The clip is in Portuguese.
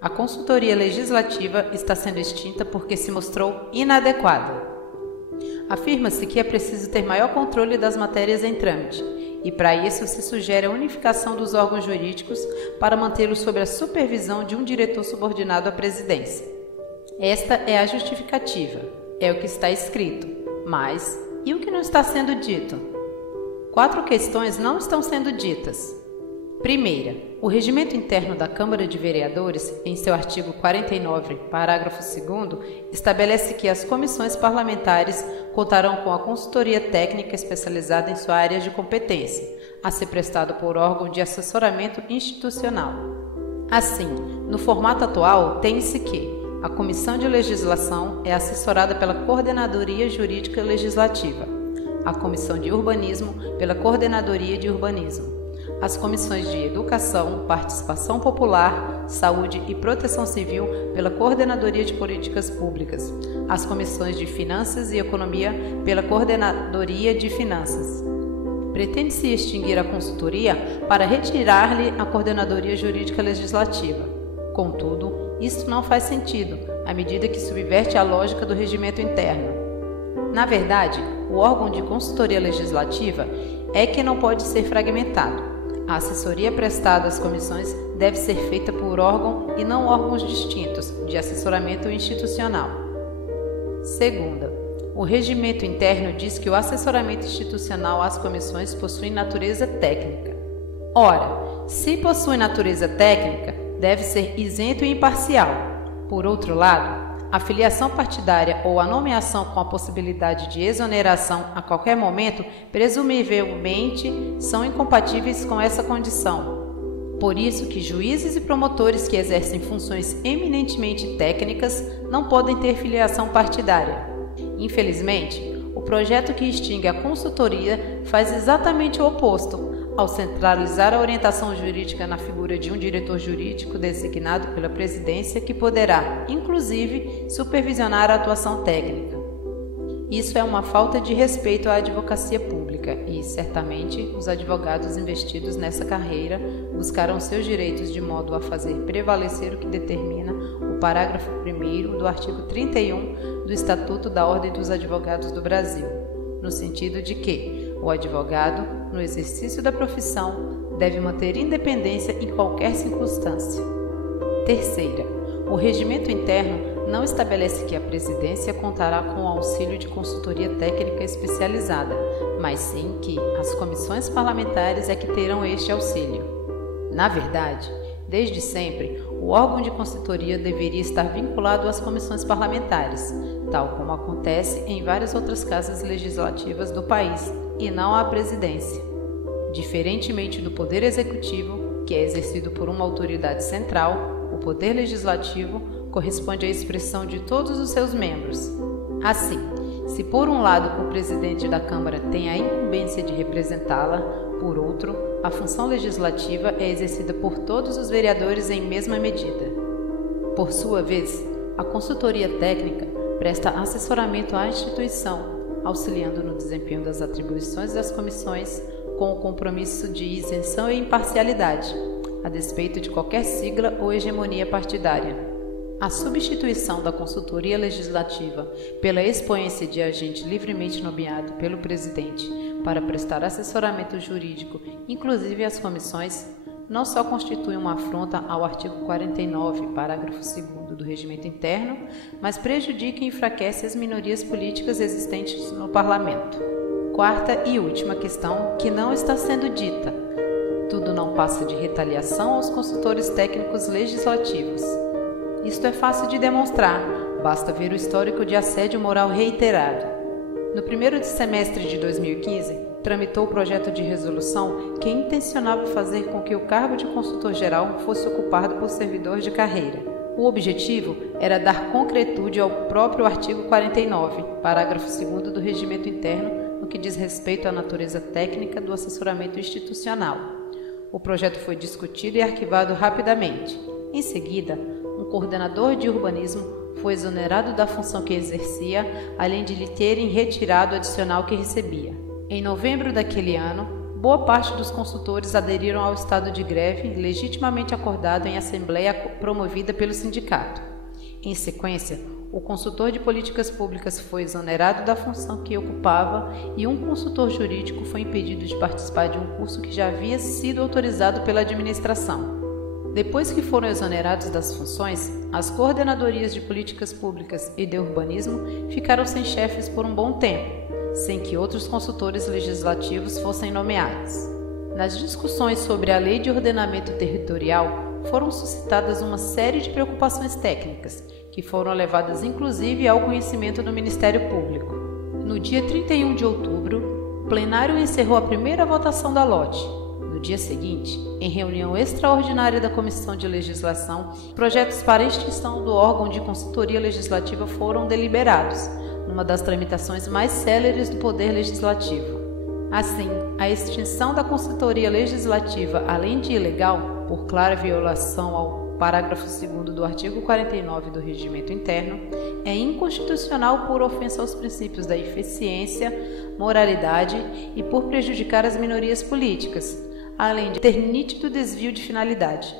A consultoria legislativa está sendo extinta porque se mostrou inadequada. Afirma-se que é preciso ter maior controle das matérias em trâmite, e para isso se sugere a unificação dos órgãos jurídicos para mantê-los sob a supervisão de um diretor subordinado à presidência. Esta é a justificativa, é o que está escrito, mas e o que não está sendo dito? 4 questões não estão sendo ditas. Primeira, o regimento interno da Câmara de Vereadores, em seu artigo 49, parágrafo 2º, estabelece que as comissões parlamentares contarão com a consultoria técnica especializada em sua área de competência, a ser prestado por órgão de assessoramento institucional. Assim, no formato atual, tem-se que a Comissão de Legislação é assessorada pela Coordenadoria Jurídica Legislativa, a Comissão de Urbanismo pela Coordenadoria de Urbanismo, as comissões de Educação, Participação Popular, Saúde e Proteção Civil pela Coordenadoria de Políticas Públicas, as comissões de Finanças e Economia pela Coordenadoria de Finanças. Pretende-se extinguir a consultoria para retirar-lhe a Coordenadoria Jurídica Legislativa. Contudo, isto não faz sentido, à medida que subverte a lógica do regimento interno. Na verdade, o órgão de consultoria legislativa é que não pode ser fragmentado. A assessoria prestada às comissões deve ser feita por órgão e não órgãos distintos de assessoramento institucional. Segunda, o regimento interno diz que o assessoramento institucional às comissões possui natureza técnica. Ora, se possui natureza técnica, deve ser isento e imparcial. Por outro lado, a filiação partidária ou a nomeação com a possibilidade de exoneração a qualquer momento, presumivelmente, são incompatíveis com essa condição. Por isso que juízes e promotores que exercem funções eminentemente técnicas não podem ter filiação partidária. Infelizmente, o projeto que extingue a consultoria faz exatamente o oposto, ao centralizar a orientação jurídica na figura de um diretor jurídico designado pela presidência que poderá, inclusive, supervisionar a atuação técnica. Isso é uma falta de respeito à advocacia pública e, certamente, os advogados investidos nessa carreira buscarão seus direitos de modo a fazer prevalecer o que determina o parágrafo 1º do artigo 31 do Estatuto da Ordem dos Advogados do Brasil, no sentido de que o advogado, no exercício da profissão, deve manter independência em qualquer circunstância. Terceira, o regimento interno não estabelece que a presidência contará com o auxílio de consultoria técnica especializada, mas sim que as comissões parlamentares é que terão este auxílio. Na verdade, desde sempre, o órgão de consultoria deveria estar vinculado às comissões parlamentares, tal como acontece em várias outras casas legislativas do país, e não à presidência. Diferentemente do Poder Executivo, que é exercido por uma autoridade central, o Poder Legislativo corresponde à expressão de todos os seus membros. Assim, se por um lado o presidente da Câmara tem a incumbência de representá-la, por outro, a função legislativa é exercida por todos os vereadores em mesma medida. Por sua vez, a consultoria técnica presta assessoramento à instituição, auxiliando no desempenho das atribuições das comissões com o compromisso de isenção e imparcialidade, a despeito de qualquer sigla ou hegemonia partidária. A substituição da consultoria legislativa pela expoência de agente livremente nomeado pelo presidente para prestar assessoramento jurídico, inclusive às comissões, não só constitui uma afronta ao artigo 49, parágrafo 2º do regimento interno, mas prejudica e enfraquece as minorias políticas existentes no parlamento. Quarta e última questão que não está sendo dita. Tudo não passa de retaliação aos consultores técnicos legislativos. Isto é fácil de demonstrar, basta ver o histórico de assédio moral reiterado. No primeiro semestre de 2015, tramitou o projeto de resolução que intencionava fazer com que o cargo de consultor-geral fosse ocupado por servidor de carreira. O objetivo era dar concretude ao próprio artigo 49, parágrafo 2º do regimento interno, no que diz respeito à natureza técnica do assessoramento institucional. O projeto foi discutido e arquivado rapidamente. Em seguida, um coordenador de urbanismo foi exonerado da função que exercia, além de lhe terem retirado o adicional que recebia. Em novembro daquele ano, boa parte dos consultores aderiram ao estado de greve legitimamente acordado em assembleia promovida pelo sindicato. Em sequência, o consultor de políticas públicas foi exonerado da função que ocupava e um consultor jurídico foi impedido de participar de um curso que já havia sido autorizado pela administração. Depois que foram exonerados das funções, as coordenadorias de políticas públicas e de urbanismo ficaram sem chefes por um bom tempo, sem que outros consultores legislativos fossem nomeados. Nas discussões sobre a Lei de Ordenamento Territorial, foram suscitadas uma série de preocupações técnicas, que foram levadas inclusive ao conhecimento do Ministério Público. No dia 31 de outubro, o plenário encerrou a primeira votação da LOTE. No dia seguinte, em reunião extraordinária da Comissão de Legislação, projetos para extinção do órgão de consultoria legislativa foram deliberados, numa das tramitações mais céleres do Poder Legislativo. Assim, a extinção da consultoria legislativa, além de ilegal, por clara violação ao parágrafo 2º do artigo 49 do Regimento Interno, é inconstitucional por ofensa aos princípios da eficiência, moralidade e por prejudicar as minorias políticas, além de ter nítido desvio de finalidade.